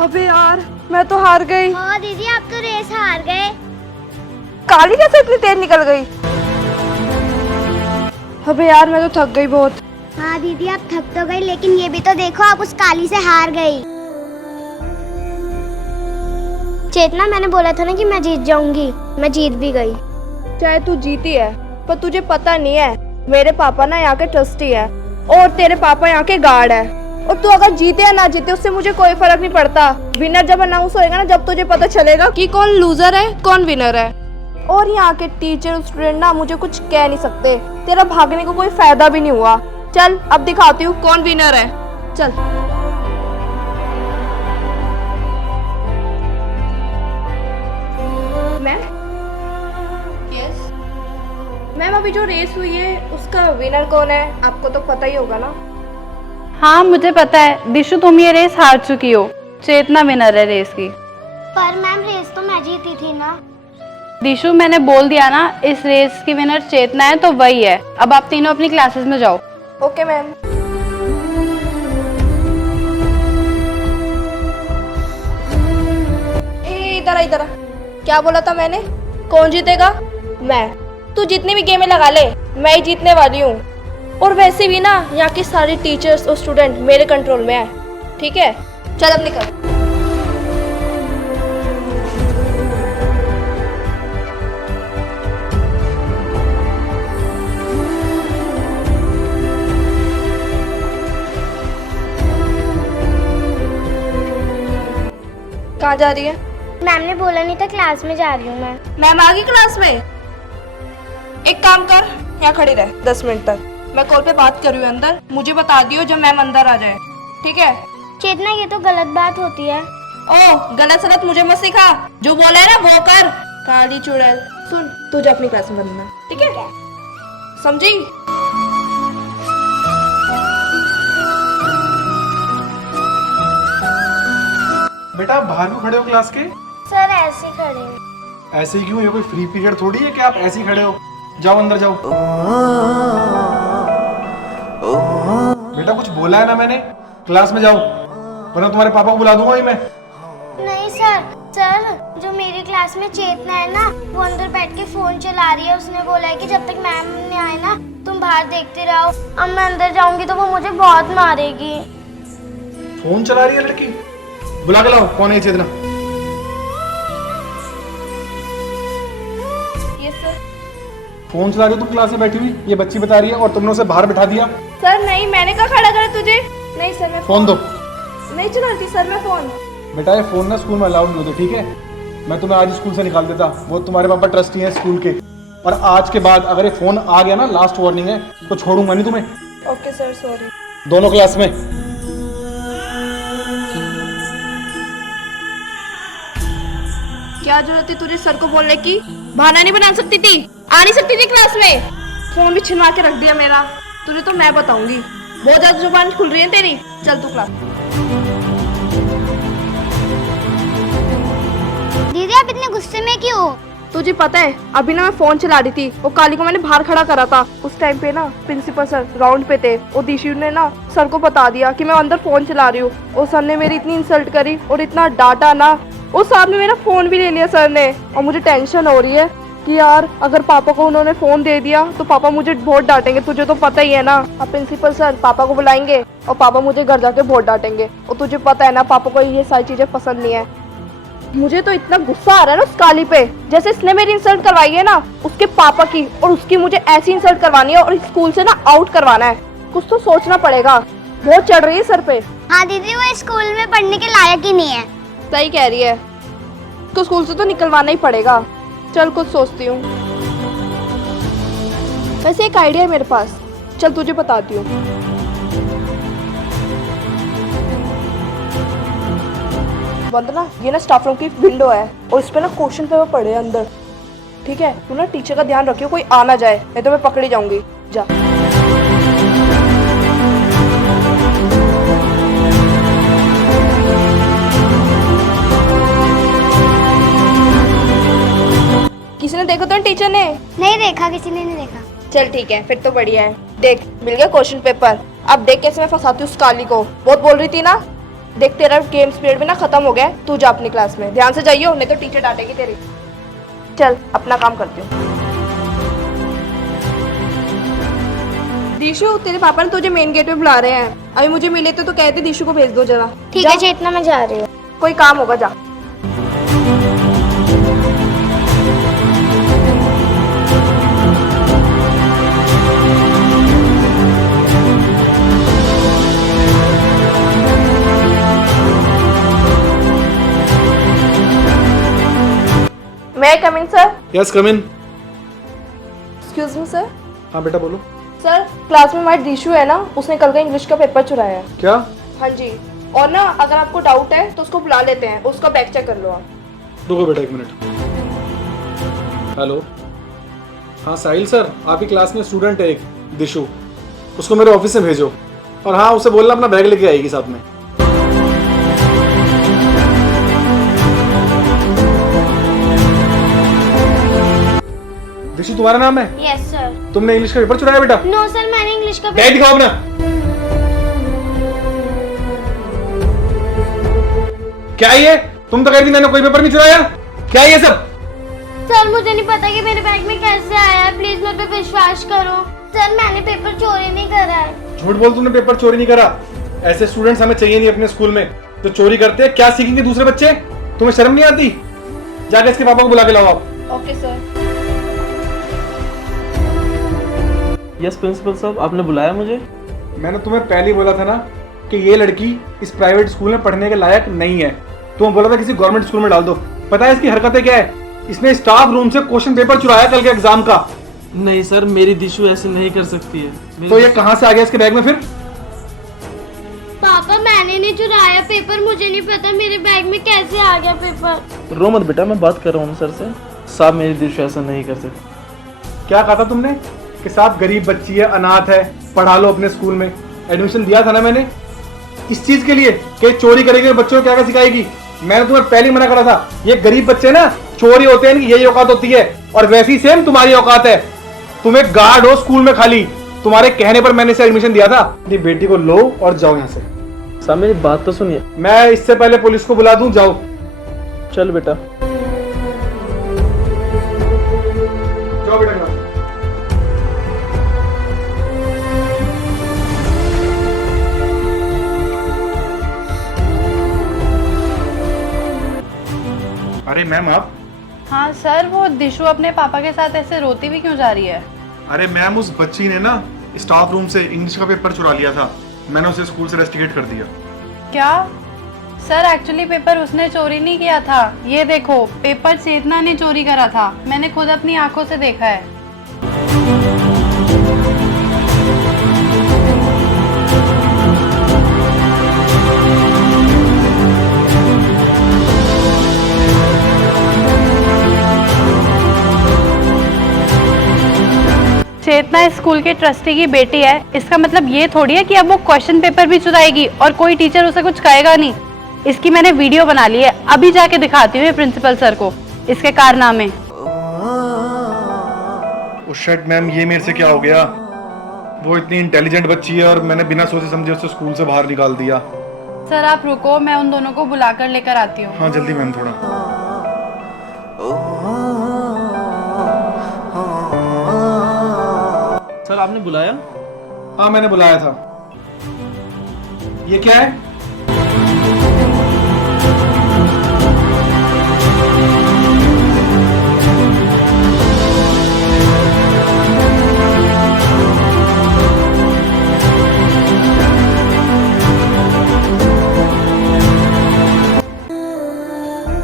अबे यार, मैं तो हार गई। हाँ दीदी, आप तो रेस हार गए। काली कैसे इतनी तेज निकल गई? अबे यार, मैं तो थक गई बहुत। हाँ दीदी, आप थक तो गई, लेकिन ये भी तो देखो, आप उस काली से हार गई। चेतना, मैंने बोला था ना कि मैं जीत जाऊंगी, मैं जीत भी गई। चाहे तू जीती है, पर तुझे पता नहीं है, मेरे पापा ना यहाँ के ट्रस्टी है और तेरे पापा यहाँ के गार्ड है। और तू अगर जीते या ना जीते, उससे मुझे कोई फर्क नहीं पड़ता। विनर जब अनाउंस होएगा ना, जब तुझे पता चलेगा कि कौन लूजर है कौन विनर है। और यहाँ के टीचर स्टूडेंट ना मुझे कुछ कह नहीं सकते। तेरा भागने को कोई फायदा भी नहीं हुआ। चल अब दिखाती हूँ कौन विनर है। चल। मैम, यस मैम, अभी जो रेस हुई है उसका विनर कौन है आपको तो पता ही होगा ना? हाँ मुझे पता है दिशु, तुम ये रेस हार चुकी हो। चेतना विनर है रेस की। पर मैम, रेस तो मैं जीती थी ना। दिशु, मैंने बोल दिया ना, इस रेस की विनर चेतना है तो वही है। अब आप तीनों अपनी क्लासेस में जाओ। Okay ma'am. इधर इधर, क्या बोला था मैंने? कौन जीतेगा? मैं। तू जितनी भी गेमें लगा ले, मैं ही जीतने वाली हूँ। और वैसे भी ना, यहाँ के सारे टीचर्स और स्टूडेंट मेरे कंट्रोल में है। ठीक है, चल अब निकल। कहाँ जा रही है? मैम ने बोला नहीं था, क्लास में जा रही हूँ मैं। मैम आ गई क्लास में? एक काम कर, यहाँ खड़ी रह 10 मिनट तक। मैं कॉल पे बात कर रही हूँ अंदर, मुझे बता दियो जब मैम अंदर आ जाए। ठीक है? चेतना, ये तो गलत बात होती है। ओ, गलत सलत मुझे मत सिखा, जो बोला है ना वो कर। काली चुड़ैल, सुन, तुझे अपनी क्लास में बनना, ठीक है? समझी? बेटा आप बाहर क्यों खड़े हो क्लास के? सर ऐसे ही खड़े हैं। ऐसे ही क्यों? ये कोई फ्री पीरियड थोड़ी है कि आप ऐसे ही खड़े हो। जाओ अंदर जाओ। बेटा कुछ बोला है ना मैंने? क्लास में जाओ, वरना तुम्हारे पापा को बुला दूंगा ही मैं। नहीं सर, सर जो मेरी क्लास में चेतना है ना, वो अंदर बैठ के फोन चला रही है। उसने बोला है कि जब तक मैम ने आए ना, तुम बाहर देखते रहो। अब मैं अंदर जाऊंगी तो वो मुझे बहुत मारेगी। फोन चला रही है लड़की? बुला के लाओ, कौन है ये चेतना? Yes sir. फोन चला रही हो तुम क्लास में बैठी हुई, ये बच्ची बता रही है, और तुमने उसे बाहर बिठा दिया। सर नहीं, मैंने कहा खड़ा करा तुझे। नहीं सर, मैं फोन दो। नहीं चलाती सर मैं फोन। बेटा ये फोन ना स्कूल में अलाउड नहीं होते, ठीक है? मैं तुम्हें आज स्कूल से निकाल देता। वो तुम्हारे पापा ट्रस्टी हैं स्कूल के, और आज के बाद अगर ये फोन आ गया ना, लास्ट वार्निंग है, तो छोड़ूंगा नहीं तुम्हें। Okay sir, sorry. दोनों क्लास में। क्या जरूरत थी तुझे सर को बोलने की? बहाना नहीं बना सकती थी? आ नहीं सकती थी क्लास में? फोन भी छिनवा के रख दिया मेरा। तुझे तो मैं बताऊंगी, बहुत ज्यादा जुबान खुल रही है तेरी। चल तू क्लास। दीदी आप इतने गुस्से में क्यों? तुझे पता है, अभी ना मैं फोन चला रही थी, वो काली को मैंने बाहर खड़ा करा था। उस टाइम पे ना प्रिंसिपल सर राउंड पे थे, और दिशु ने ना सर को बता दिया कि मैं अंदर फोन चला रही हूँ। और सर ने मेरी इतनी इंसल्ट करी और इतना डांटा ना, और साथ में मेरा फोन भी ले लिया सर ने। और मुझे टेंशन हो रही है कि यार अगर पापा को उन्होंने फोन दे दिया तो पापा मुझे बहुत डांटेंगे। तुझे तो पता ही है ना, अब प्रिंसिपल सर पापा को बुलाएंगे और पापा मुझे घर जाके बहुत डांटेंगे। और तुझे पता है ना, पापा को ये सारी चीजें पसंद नहीं है। मुझे तो इतना गुस्सा आ रहा है ना उस काली पे, जैसे इसने मेरी इंसल्ट करवाई है ना उसके पापा की, और उसकी मुझे ऐसी इंसल्ट करवानी है और स्कूल से ना आउट करवाना है। कुछ तो सोचना पड़ेगा, बहुत चढ़ रही है सर पे। हाँ दीदी, वो स्कूल में पढ़ने के लायक ही नहीं है। सही कह रही है, तो स्कूल से तो निकलवाना ही पड़ेगा। चल कुछ सोचती हूँ। वैसे एक आइडिया है मेरे पास, चल तुझे बताती हूँ। वंदना, ये ना स्टाफ रूम की विंडो है और इस पे ना क्वेश्चन पेपर पड़े हैं अंदर। ठीक है, तू ना टीचर का ध्यान रखियो, कोई आ ना जाए, नहीं तो मैं पकड़ी जाऊंगी। जा। किसी ने देखा तो टीचर ने? नहीं देखा, किसी ने नहीं देखा। चल ठीक है, फिर तो बढ़िया है। देख, मिल गया क्वेश्चन पेपर। अब देख कैसे मैं फंसाती हूँ उस काली को। बहुत बोल रही थी ना। देख तेरा गेम्स पीरियड भी ना खत्म हो गया है। तू जा अपनी क्लास में, ध्यान से जाइयो, नहीं तो टीचर डांटेगी तेरी। चल अपना काम करती हूँ। दिशु तेरे पापा ने तुझे मेन गेट पे बुला रहे हैं। अभी मुझे मिले तो कहते दिशु को भेज दो जरा। ठीक है चेतना, मैं जा रही हूँ। कोई काम होगा जा। मैं come in sir? Yes come in. Excuse me sir. हाँ बेटा बोलो। सर क्लास में हमारी दिशु है ना, उसने कल का इंग्लिश का पेपर चुराया है। क्या? हाँ जी। और ना अगर आपको डाउट है तो उसको बुला लेते हैं, उसका बैग चेक कर लो आप। रुको बेटा 1 मिनट। हेलो, हाँ साहिल सर, आपकी क्लास में स्टूडेंट है एक दिशु, उसको मेरे ऑफिस से भेजो। और हाँ उसे बोलना अपना बैग लेके आएगी साथ में। दिशु तुम्हारा नाम है? Yes sir. तुमने इंग्लिश का पेपर चुराया बेटा? नो सर, मैंने इंग्लिश का बैग दिखाओ अपना। क्या ये? तुम तो कह रही थी मैंने कोई पेपर नहीं चुराया। क्या ये सब? सर मुझे नहीं पता कि मेरे बैग में कैसे आया है, प्लीज मेरे पे विश्वास करो। सर मैंने पेपर चोरी नहीं करा है। झूठ बोल, तुमने पेपर चोरी नहीं करा। ऐसे स्टूडेंट्स हमें चाहिए नहीं अपने स्कूल में तो चोरी करते हैं। क्या सीखेंगे दूसरे बच्चे? तुम्हें शर्म नहीं आती? जाके इसके पापा को बुला के लाओ आप। Okay sir. यस प्रिंसिपल साहब, आपने बुलाया मुझे? मैंने तुम्हें पहले ही बोला था ना कि ये लड़की इस प्राइवेट स्कूल में पढ़ने के लायक नहीं है। तुम्हें बोला था किसी गवर्नमेंट स्कूल में डाल दो। पता है इसकी हरकतें क्या है? इसने स्टाफ रूम से क्वेश्चन पेपर चुराया कल के एग्जाम का। नहीं सर, मेरी दिशु ऐसे नहीं कर सकती है। तो ये कहाँ से आ गया इसके बैग में फिर? पापा मैंने नहीं चुराया पेपर, मुझे नहीं पता मेरे बैग में कैसे आ गया पेपर। रो मत बेटा, मैं बात कर रहा हूँ सर से। साहब मेरी दिशु ऐसा नहीं कर सकती। क्या कहा था तुमने कि साहब गरीब बच्ची है, अनाथ है, पढ़ा लो अपने स्कूल में? एडमिशन दिया था ना मैंने इस चीज के लिए कि चोरी करेगी और बच्चों को क्या क्या सिखाएगी। मैंने तुम्हें पहले ही मना करा था, ये गरीब बच्चे ना चोरी होते हैं, यही औकात होती है। और वैसी सेम तुम्हारी औकात है, तुम्हें गार्ड हो स्कूल में खाली। तुम्हारे कहने पर मैंने इसे एडमिशन दिया था। अपनी बेटी को लो और जाओ यहाँ से। साहब मेरी बात तो सुनिए। मैं इससे पहले पुलिस को बुला दूं, जाओ। चल बेटा। जाओ बेटा क्लास। अरे मैम आप? हाँ सर, वो दिशु अपने पापा के साथ ऐसे रोती भी क्यों जा रही है? अरे मैम उस बच्ची ने ना स्टाफ रूम से इंग्लिश का पेपर चुरा लिया था। मैंने उसे स्कूल से रेस्टिकेट कर दिया। क्या? सर एक्चुअली पेपर उसने चोरी नहीं किया था। ये देखो, पेपर चेतना ने चोरी करा था। मैंने खुद अपनी आंखों से देखा है। चेतना इस स्कूल के ट्रस्टी की बेटी है, इसका मतलब ये थोड़ी है कि अब वो क्वेश्चन पेपर भी चुराएगी और कोई टीचर उसे कुछ कहेगा नहीं। इसकी मैंने वीडियो बना ली है, अभी जाके दिखाती हूँ प्रिंसिपल सर को इसके कारनामे। शिट मैम, ये मेरे से क्या हो गया? वो इतनी इंटेलिजेंट बच्ची है और मैंने बिना सोचे समझे उसे स्कूल से बाहर निकाल दिया। सर आप रुको, मैं उन दोनों को बुलाकर लेकर आती हूँ। हाँ जल्दी मैम थोड़ा। सर आपने बुलाया? हाँ मैंने बुलाया था। ये क्या है?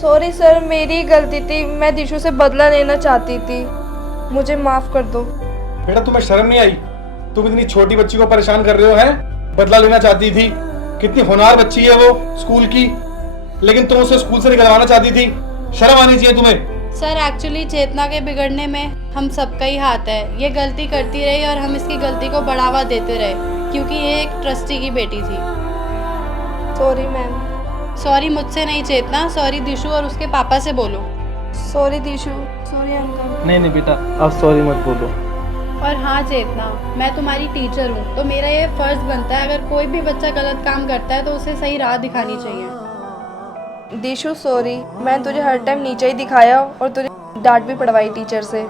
सॉरी सर, मेरी गलती थी। मैं दिशु से बदला लेना चाहती थी, मुझे माफ कर दो। बेटा तुम्हें शर्म नहीं आई? तुम इतनी छोटी बच्ची को परेशान कर रहे हो, हैं? बदला लेना चाहती थी। कितनी होनहार बच्ची है वो स्कूल की, लेकिन तुम उसे स्कूल से निकलवाना चाहती थी। शर्म आनी चाहिए तुम्हें। सर एक्चुअली चेतना के बिगड़ने में हम सबका ही हाथ है। ये गलती करती रही और हम इसकी गलती को बढ़ावा देते रहे, क्योंकि ये एक ट्रस्टी की बेटी थी। Sorry ma'am. सॉरी मुझसे नहीं चेतना, सॉरी दिशु और उसके पापा से बोलो। सॉरी दिशु। Sorry uncle. नहीं नहीं बेटा, आप सॉरी मत बोलो। और हाँ चेतना, मैं तुम्हारी टीचर हूँ, तो मेरा ये फर्ज बनता है अगर कोई भी बच्चा गलत काम करता है तो उसे सही राह दिखानी चाहिए। दिशु सॉरी, मैं तुझे हर टाइम नीचे ही दिखाया और तुझे डांट भी पड़वाई टीचर से।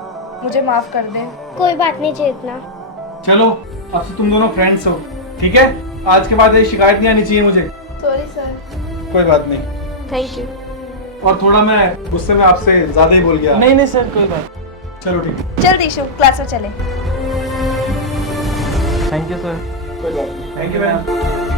मुझे माफ कर दे। कोई बात नहीं चेतना। चलो अब से तुम दोनों फ्रेंड्स हो, ठीक है? आज के बाद ये शिकायत नहीं आनी चाहिए मुझे। Sorry sir. कोई बात नहीं। Thank you. और थोड़ा मैं गुस्से में आपसे ज्यादा ही बोल गया। नहीं नहीं सर, कोई बात। चलो ठीक है। चल दिशु, क्लास में चले। Thank you sir. कोई बात नहीं। Thank you ma'am.